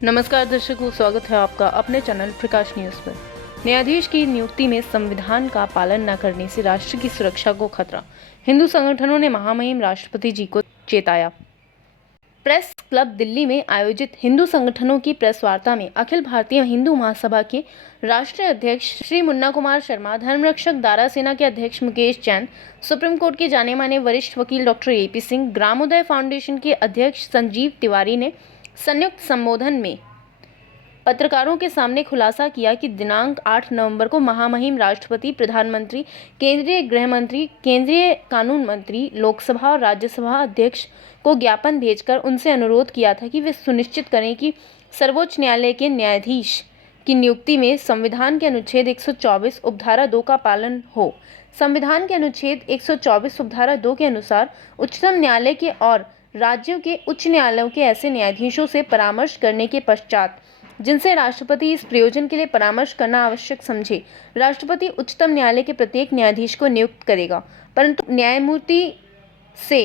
नमस्कार दर्शकों, स्वागत है आपका अपने चैनल प्रकाश न्यूज पर। न्यायाधीश की नियुक्ति में संविधान का पालन न करने से राष्ट्र की सुरक्षा को खतरा, हिंदू संगठनों ने महामहिम राष्ट्रपति जी को चेताया। प्रेस क्लब दिल्ली में आयोजित हिंदू संगठनों की प्रेस वार्ता में अखिल भारतीय हिंदू महासभा के राष्ट्रीय अध्यक्ष श्री मुन्ना कुमार शर्मा, धर्मरक्षक दारा सेना के अध्यक्ष मुकेश जैन, सुप्रीम कोर्ट के जाने माने वरिष्ठ वकील डॉक्टर AP सिंह, ग्रामोदय फाउंडेशन के अध्यक्ष संजीव तिवारी ने संयुक्त संबोधन में पत्रकारों के सामने खुलासा किया कि दिनांक 8 नवंबर को महामहिम राष्ट्रपति, प्रधानमंत्री, केंद्रीय गृह मंत्री, केंद्रीय कानून मंत्री, लोकसभा और राज्यसभा अध्यक्ष को ज्ञापन भेजकर उनसे अनुरोध किया था कि वे सुनिश्चित करें कि सर्वोच्च न्यायालय के न्यायाधीश की नियुक्ति में संविधान के अनुच्छेद 124 उपधारा 2 का पालन हो। संविधान के अनुच्छेद 124 उपधारा 2 के अनुसार उच्चतम न्यायालय के और राज्यों के उच्च न्यायालयों के ऐसे न्यायाधीशों से परामर्श करने के पश्चात जिनसे राष्ट्रपति इस प्रयोजन के लिए परामर्श करना आवश्यक समझे, राष्ट्रपति उच्चतम न्यायालय के प्रत्येक न्यायाधीश को नियुक्त करेगा, परंतु न्यायमूर्ति से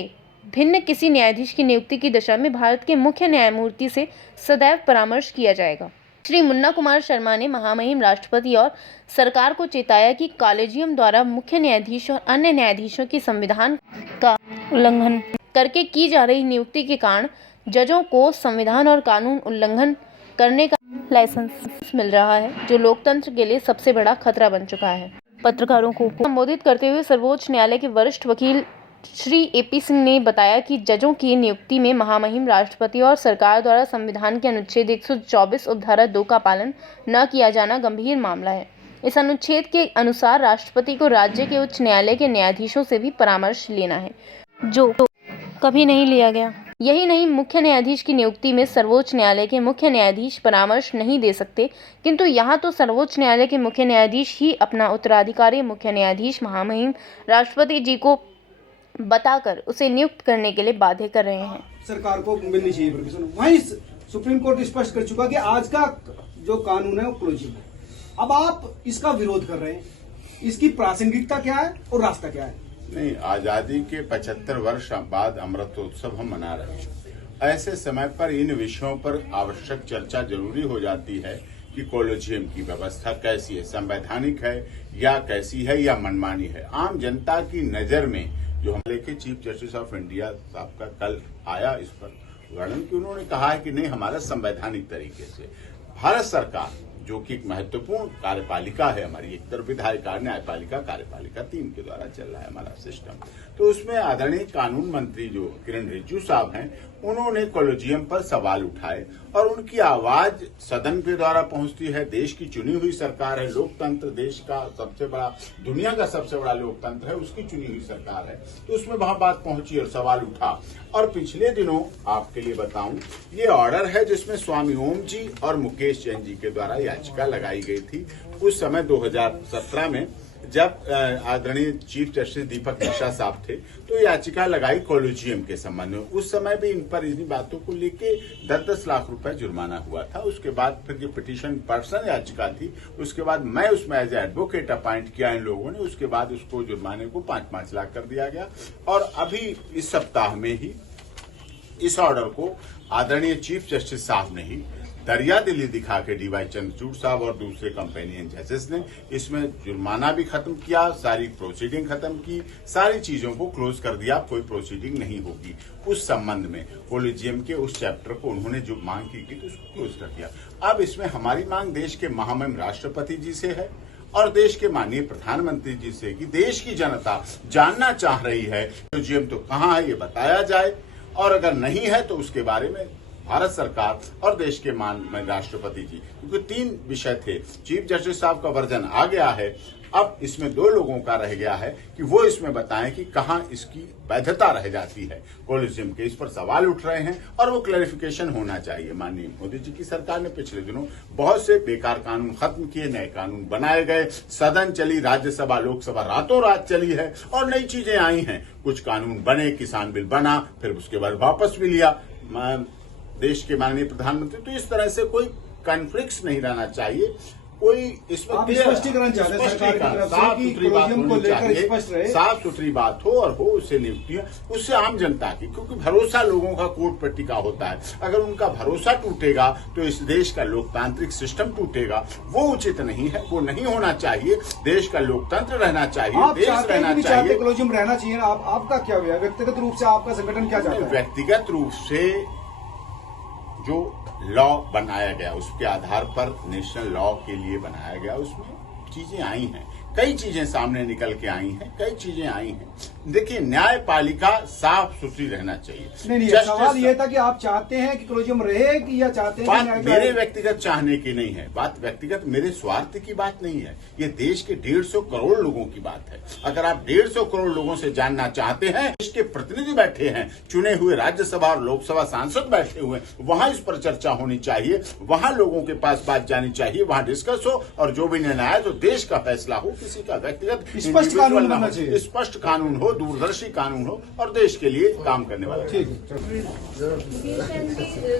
भिन्न किसी न्यायाधीश की नियुक्ति की दशा में भारत के मुख्य न्यायमूर्ति से सदैव परामर्श किया जाएगा। श्री मुन्ना कुमार शर्मा ने महामहिम राष्ट्रपति और सरकार को चेताया कि कॉलेजियम द्वारा मुख्य न्यायाधीश और अन्य न्यायाधीशों की संविधान का उल्लंघन करके की जा रही नियुक्ति के कारण जजों को संविधान और कानून उल्लंघन करने का लाइसेंस मिल रहा है, जो लोकतंत्र के लिए सबसे बड़ा खतरा बन चुका है। पत्रकारों को संबोधित करते हुए सर्वोच्च न्यायालय के वरिष्ठ वकील श्री AP सिंह ने बताया कि जजों की नियुक्ति में महामहिम राष्ट्रपति और सरकार द्वारा संविधान के अनुच्छेद 124 उपधारा 2 का पालन न किया जाना गंभीर मामला है। इस अनुच्छेद के अनुसार राष्ट्रपति को राज्य के उच्च न्यायालय के न्यायाधीशों से भी परामर्श लेना है, जो कभी नहीं लिया गया। यही नहीं, मुख्य न्यायाधीश की नियुक्ति में सर्वोच्च न्यायालय के मुख्य न्यायाधीश परामर्श नहीं दे सकते, किंतु यहाँ तो सर्वोच्च न्यायालय के मुख्य न्यायाधीश ही अपना उत्तराधिकारी मुख्य न्यायाधीश महामहिम राष्ट्रपति जी को बताकर उसे नियुक्त करने के लिए बाध्य कर रहे हैं। सरकार को मिलनी चाहिए परमिशन। वहीं सुप्रीम कोर्ट स्पष्ट कर चुका कि आज का जो कानून है वो क्लोजिंग है। अब आप इसका विरोध कर रहे हैं, इसकी प्रासंगिकता क्या है और रास्ता क्या है? नहीं, आजादी के 75 वर्ष बाद अमृतोत्सव हम मना रहे हैं। ऐसे समय पर इन विषयों पर आवश्यक चर्चा जरूरी हो जाती है कि कॉलेजियम की व्यवस्था कैसी है, संवैधानिक है या कैसी है या मनमानी है। आम जनता की नजर में जो हम लेके चीफ जस्टिस ऑफ इंडिया साहब का कल आया इस पर वर्णन कि उन्होंने कहा है कि नहीं, हमारा संवैधानिक तरीके से भारत सरकार जो कि एक महत्वपूर्ण कार्यपालिका है हमारी, एक तरफ विधायिका, न्यायपालिका, कार्यपालिका, 3 के द्वारा चल रहा है हमारा सिस्टम। तो उसमें आदरणीय कानून मंत्री जो किरण रिजिजू साहब हैं, उन्होंने कॉलेजियम पर सवाल उठाए और उनकी आवाज सदन के द्वारा पहुंचती है। देश की चुनी हुई सरकार है, लोकतंत्र देश का सबसे बड़ा, दुनिया का सबसे बड़ा लोकतंत्र है, उसकी चुनी हुई सरकार है, तो उसमें वहां बात पहुंची और सवाल उठा। और पिछले दिनों आपके लिए बताऊं, ये ऑर्डर है जिसमें स्वामी ओम जी और मुकेश जैन जी के द्वारा याचिका लगाई गई थी। उस समय 2017 में जब आदरणीय चीफ जस्टिस दीपक मिश्रा साहब थे, तो याचिका लगाई कॉलेजियम के संबंध में। उस समय भी इन पर इन्हीं बातों को लेके 10-10 लाख रुपए जुर्माना हुआ था। उसके बाद फिर जो पिटीशन पर्सन याचिका थी, उसके बाद मैं उसमें एज एडवोकेट अपॉइंट किया इन लोगों ने, उसके बाद उसको जुर्माने को 5-5 लाख कर दिया गया। और अभी इस सप्ताह में ही इस ऑर्डर को आदरणीय चीफ जस्टिस साहब ने ही दरिया दिल्ली दिखा के DY चंद्रचूड़ साहब और दूसरे कंपेनियन जजेस ने इसमें जुर्माना भी खत्म किया, सारी प्रोसीडिंग खत्म की, सारी चीजों को क्लोज कर दिया। कोई प्रोसीडिंग नहीं होगी उस संबंध में। कॉलेजियम के उस चैप्टर को उन्होंने जो मांग की थी उसको क्लोज कर दिया। अब इसमें हमारी मांग देश के महामहिम राष्ट्रपति जी से है और देश के माननीय प्रधानमंत्री जी से कि देश की जनता जानना चाह रही है कॉलेजियम तो कहाँ है, ये बताया जाए, और अगर नहीं है तो उसके बारे में भारत सरकार और देश के माननीय राष्ट्रपति जी, क्योंकि 3 विषय थे। चीफ जस्टिस साहब का वर्जन आ गया है, अब इसमें 2 लोगों का रह गया है कि वो इसमें बताएं कि कहां इसकी वैधता रह जाती है। कॉलेजियम के इस पर सवाल उठ रहे हैं और वो क्लैरिफिकेशन होना चाहिए। माननीय मोदी जी की सरकार ने पिछले दिनों बहुत से बेकार कानून खत्म किए, नए कानून बनाए गए, सदन चली, राज्यसभा लोकसभा रातों रात चली है और नई चीजें आई हैं। कुछ कानून बने, किसान बिल बना, फिर उसके बाद वापस भी लिया देश के माननीय प्रधानमंत्री। तो इस तरह से कोई कॉन्फ्लिक्ट नहीं रहना चाहिए। कोई इसमें आप स्पष्टीकरण चाहते हैं सरकार की तरफ से साफ कि सुथरी बात कोलोजियम को होनी लेकर चाहिए, स्पष्ट रहे। साफ सुथरी बात हो और हो उससे नियुक्तियां, उससे आम जनता की, क्योंकि भरोसा लोगों का कोट पट्टी का होता है। अगर उनका भरोसा टूटेगा तो इस देश का लोकतांत्रिक सिस्टम टूटेगा। वो उचित नहीं है, वो नहीं होना चाहिए। देश का लोकतंत्र रहना चाहिए, आप देश चाहते हैं रहना कि चाहते चाहिए। कोलोजियम रहना चाहिए ना? आपका क्या व्यक्तिगत रूप से आपका संगठन क्या चाहता है? व्यक्तिगत रूप से जो लॉ बनाया गया उसके आधार पर, नेशनल लॉ के लिए बनाया गया, उसमें चीजें आई हैं, कई चीजें सामने निकल के आई हैं, कई चीजें आई हैं। देखिए, न्यायपालिका साफ सुथरी रहना चाहिए। नहीं, सवाल ये था कि आप चाहते हैं कि कोलोजियम रहे कि या चाहते हैं कि बात न्यायपालिका? मेरे व्यक्तिगत चाहने की नहीं है, बात व्यक्तिगत मेरे स्वार्थ की बात नहीं है। ये देश के 150 करोड़ लोगों की बात है। अगर आप 150 करोड़ लोगों से जानना चाहते हैं, देश के प्रतिनिधि बैठे हैं, चुने हुए राज्यसभा और लोकसभा सांसद बैठे हुए हैं, वहां इस पर चर्चा होनी चाहिए, वहां लोगों के पास बात जानी चाहिए, वहां डिस्कस हो और जो भी निर्णय आए तो देश का फैसला हो, किसी का व्यक्तिगत स्पष्ट कानून बनना चाहिए। स्पष्ट कानून हो, दूरदर्शी कानून हो और देश के लिए काम करने वाला। ठीक है।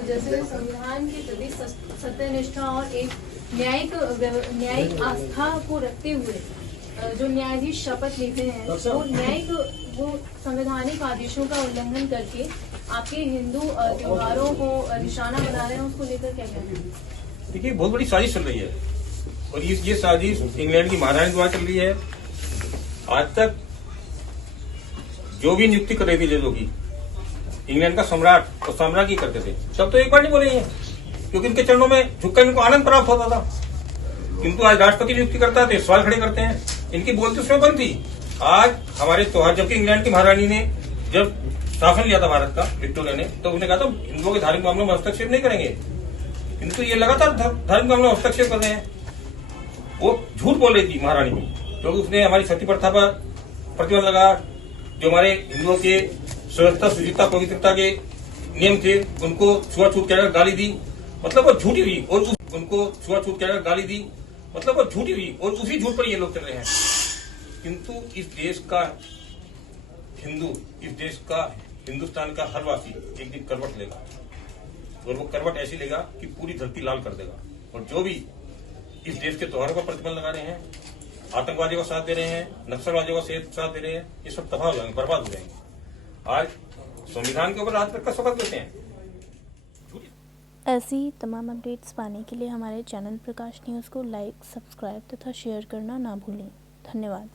जैसे संविधान के प्रति सत्यनिष्ठा और एक न्यायिक आस्था को रखते हुए जो न्यायाधीश शपथ लेते हैं, वो संवैधानिक आदेशों का उल्लंघन करके आपके हिंदू त्योहारों को निशाना बना रहे हैं, उसको लेकर क्या कहना है? देखिए, बहुत बड़ी साजिश चल रही है और ये साजिश इंग्लैंड की महारानी द्वारा चल रही है। आज तक जो भी नियुक्ति कर रही थी जजों की, इंग्लैंड का सम्राट और साम्राज्य करते थे, सब तो एक बार नहीं बोले हैं, क्योंकि इनके चरणों में झुककर इनको आनंद प्राप्त होता था। किंतु आज राष्ट्रपति नियुक्ति करता है, सवाल खड़े करते हैं। इनकी बोलती उसमें बंद थी। आज हमारे त्योहार, जबकि इंग्लैंड की महारानी ने जब शासन लिया था भारत का, विक्टोरिया ने, तो उन्होंने कहा था हिंदुओं के धार्मिक मामलों में हस्तक्षेप नहीं करेंगे, किंतु ये लगातार धार्मिक मामलों में हस्तक्षेप कर रहे हैं। वो झूठ बोल रही थी महारानी भी, क्योंकि उसने हमारी सती प्रथा पर प्रतिबंध लगा, जो हमारे हिंदुओं के स्वच्छता, शुचिता, पवित्रता के नियम थे, उनको छुआछूत कहकर गाली दी, मतलब वो झूठी हुई। और उनको छुआछूत कहकर गाली दी, मतलब वो झूठी हुई। और उसी झूठ पर ये लोग चल रहे हैं। किंतु इस देश का हिंदू, इस देश का, हिंदुस्तान का हर वासी एक दिन करवट लेगा, और वो करवट ऐसी लेगा कि पूरी धरती लाल कर देगा। और जो भी इस देश के त्योहारों पर प्रतिबंध लगा रहे हैं, आतंकवादियों का साथ दे रहे हैं, नक्सलवादियों का साथ दे रहे हैं, ये सब तबाह हो जाएंगे, बर्बाद हो जाएंगे। आज संविधान के ऊपर आज तक का शपथ लेते हैं। ऐसी ही तमाम अपडेट्स पाने के लिए हमारे चैनल प्रकाश न्यूज़ को लाइक, सब्सक्राइब तथा शेयर करना ना भूलें। धन्यवाद।